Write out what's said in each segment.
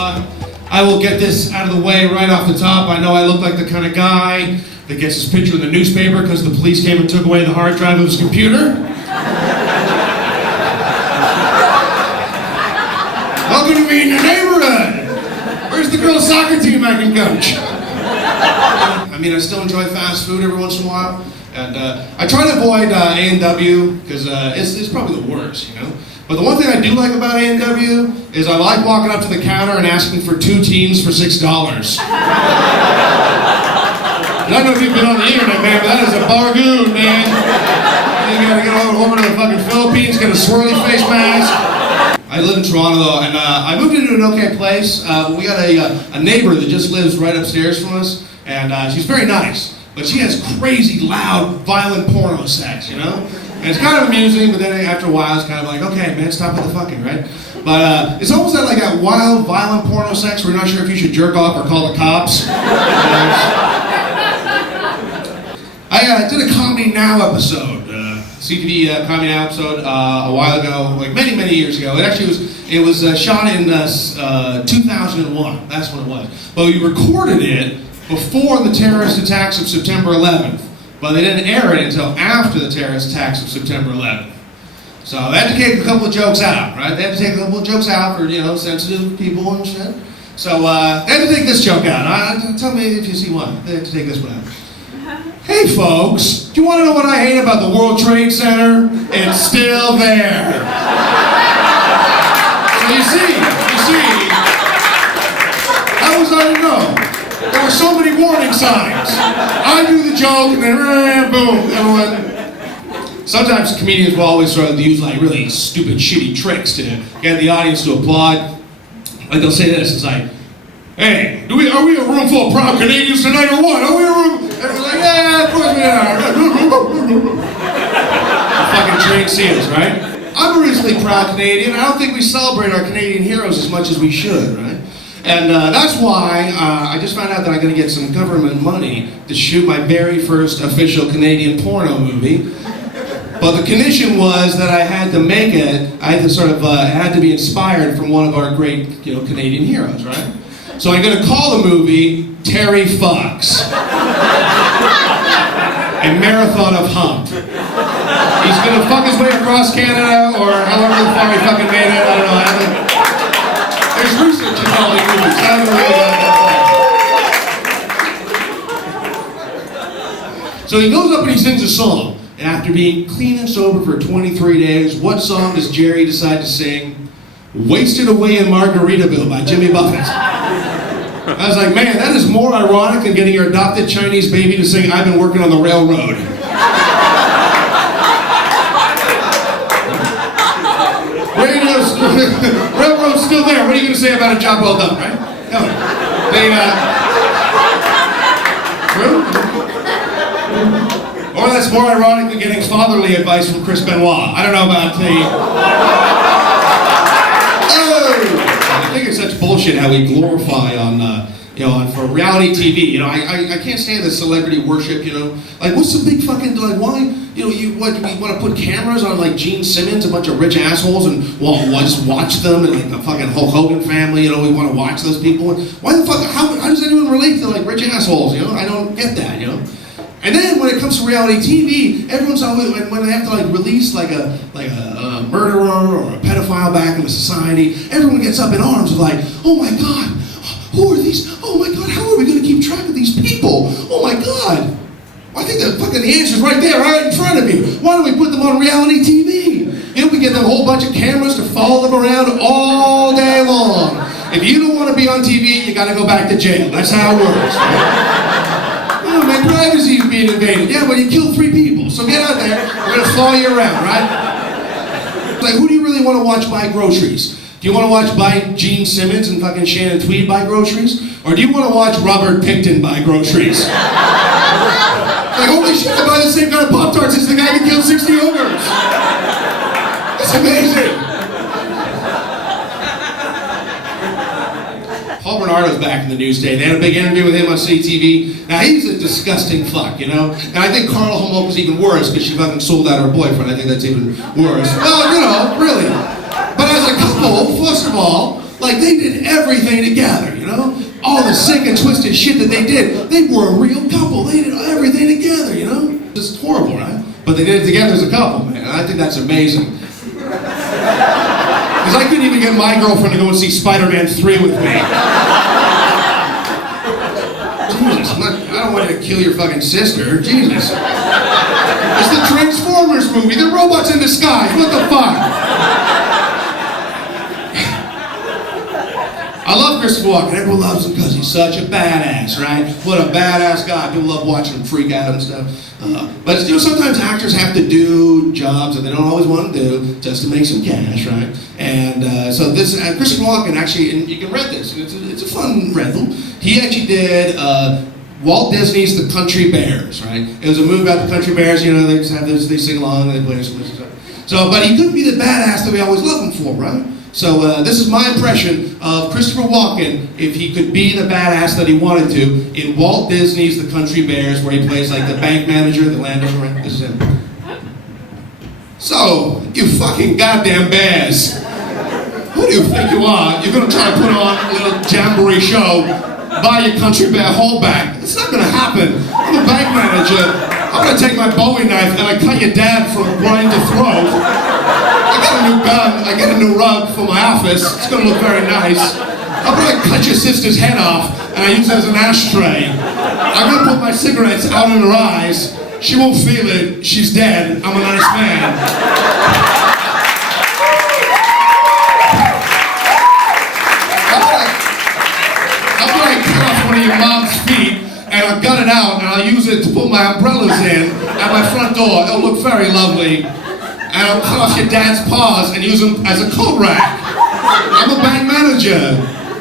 I will get this out of the way right off the top. I know I look like the kind of guy that gets his picture in the newspaper because the police came and took away the hard drive of his computer. Welcome to me in your neighborhood. Where's the girls' soccer team I can coach? I mean, I still enjoy fast food every once in a while. And I try to avoid A&W because it's probably the worst, you know? But the one thing I do like about A&W is I like walking up to the counter and asking for 2 teams for $6. I don't know if you've been on the internet, man, but that is a bargain, man. You gotta get over to the fucking Philippines, get a swirly face mask. I live in Toronto, though, and I moved into an okay place. We got a neighbor that just lives right upstairs from us, and she's very nice. But she has crazy, loud, violent porno sex, you know? And it's kind of amusing, but then after a while, it's kind of like, okay, man, stop with the fucking, right? But it's almost like that wild, violent porno sex where you're not sure if you should jerk off or call the cops. I did a Comedy Now episode, CTV Comedy Now episode a while ago, like many years ago. It was shot in 2001. That's when it was. But we recorded it before the terrorist attacks of September 11th, but they didn't air it until after the terrorist attacks of September 11th. So they had to take a couple of jokes out, right? They had to take a couple of jokes out for, you know, sensitive people and shit. So they had to take this joke out. Tell me if you see one. They had to take this one out. Hey folks, do you want to know what I hate about the World Trade Center? It's still there. So you see, how was I to know? There were so many warning signs. I do the joke and then boom, everyone. Sometimes comedians will always sort of use like really stupid, shitty tricks to get the audience to applaud. Like they'll say this, it's like, hey, are we a room full of proud Canadians tonight or what? Are we a room? And we're like, yeah, of course we are. Fucking trained seals, right? I'm a reasonably proud Canadian. I don't think we celebrate our Canadian heroes as much as we should, right? And that's why I just found out that I'm going to get some government money to shoot my very first official Canadian porno movie. But the condition was that I had to make it, I had to sort of, it had to be inspired from one of our great, you know, Canadian heroes, right? So I'm going to call the movie Terry Fox. A Marathon of Hump. He's going to fuck his way across Canada, or however far he fucking made it, I don't know. There's research in all these movies. I haven't really got that far. So he goes up and he sings a song. And after being clean and sober for 23 days, what song does Jerry decide to sing? Wasted Away in Margaritaville by Jimmy Buffett. I was like, man, that is more ironic than getting your adopted Chinese baby to sing I've Been Working on the Railroad. Railroad's still there. What are you going to say about a job well done, right? Come on. True? Or that's more ironic than getting fatherly advice from Chris Benoit. I don't know about the... I think it's such bullshit how we glorify on, you know, for reality TV. You know, I can't stand the celebrity worship, you know. Like, what's the big fucking, like, why, you know, you want to put cameras on, like, Gene Simmons, a bunch of rich assholes, and, well, just watch them, and, like, the fucking Hulk Hogan family, you know, we want to watch those people. Why the fuck, how does anyone relate to, like, rich assholes, you know? I don't get that, you know. And then when it comes to reality TV, everyone's always, when they have to like release like a murderer or a pedophile back into society, everyone gets up in arms and like, oh my God, who are these? Oh my God, how are we going to keep track of these people? Oh my God. Well, I think the answer's right there, right in front of you. Why don't we put them on reality TV? You know, we get them a whole bunch of cameras to follow them around all day long. If you don't want to be on TV, you got to go back to jail. That's how it works. Right? Oh, my privacy is being invaded. Yeah, but you killed 3 people. So get out there. We're going to follow you around, right? Like, who do you really want to watch buy groceries? Do you want to watch Gene Simmons and fucking Shannon Tweed buy groceries? Or do you want to watch Robert Picton buy groceries? Like, holy shit, I buy the same kind of Pop-Tarts as the guy who killed 60 ogres. It's amazing. Paul Bernardo's back in the news today. They had a big interview with him on CTV. Now, he's a disgusting fuck, you know? And I think Carla Homoka is even worse because she fucking sold out her boyfriend. I think that's even worse. Well, you know, really. But as a couple, first of all, Like, they did everything together, you know? All the sick and twisted shit that they did, they were a real couple. They did everything together, you know? It's horrible, right? But they did it together as a couple, man. And I think that's amazing. Because I couldn't even get my girlfriend to go and see Spider-Man 3 with me. Jesus, I don't want you to kill your fucking sister. Jesus. It's the Transformers movie. They're robots in disguise. What the fuck? I love Christopher Walken. Everyone loves him because he's such a badass, right? What a badass guy. People love watching him freak out and stuff. But you know, sometimes actors have to do jobs that they don't always want to do just to make some cash, right? And so this, Christopher Walken actually, and you can read this. It's a fun rental. He actually did Walt Disney's The Country Bears, right? It was a movie about the Country Bears. You know, they just have this, they sing along and they play some stuff. So, but he couldn't be the badass that we always love him for, right? So this is my impression of Christopher Walken if he could be the badass that he wanted to in Walt Disney's The Country Bears, where he plays like the bank manager, the landowner. Right? This is him. So, you fucking goddamn bears. Who do you think you are? You're gonna try to put on a little jamboree show, buy your country bear holdback. It's not gonna happen. I'm a bank manager. I'm gonna take my Bowie knife and I cut your dad from groin to throat. I got a new gun, I get a new rug for my office. It's gonna look very nice. How about I cut your sister's head off and I use it as an ashtray? I'm gonna put my cigarettes out in her eyes. She won't feel it. She's dead. I'm a nice man. How about I cut off one of your mom's feet and I'll gut it out and I'll use it to put my umbrellas in at my front door. It'll look very lovely. And I'll cut off your dad's paws and use them as a coat rack. I'm a bank manager.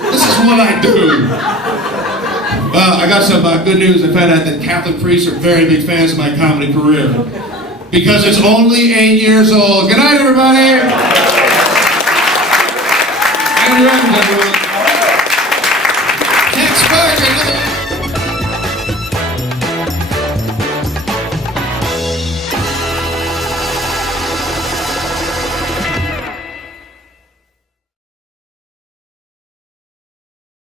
This is what I do. Well, I got some good news. I found out that Catholic priests are very big fans of my comedy career. Because it's only 8 years old. Good night, everybody. And your end, everyone.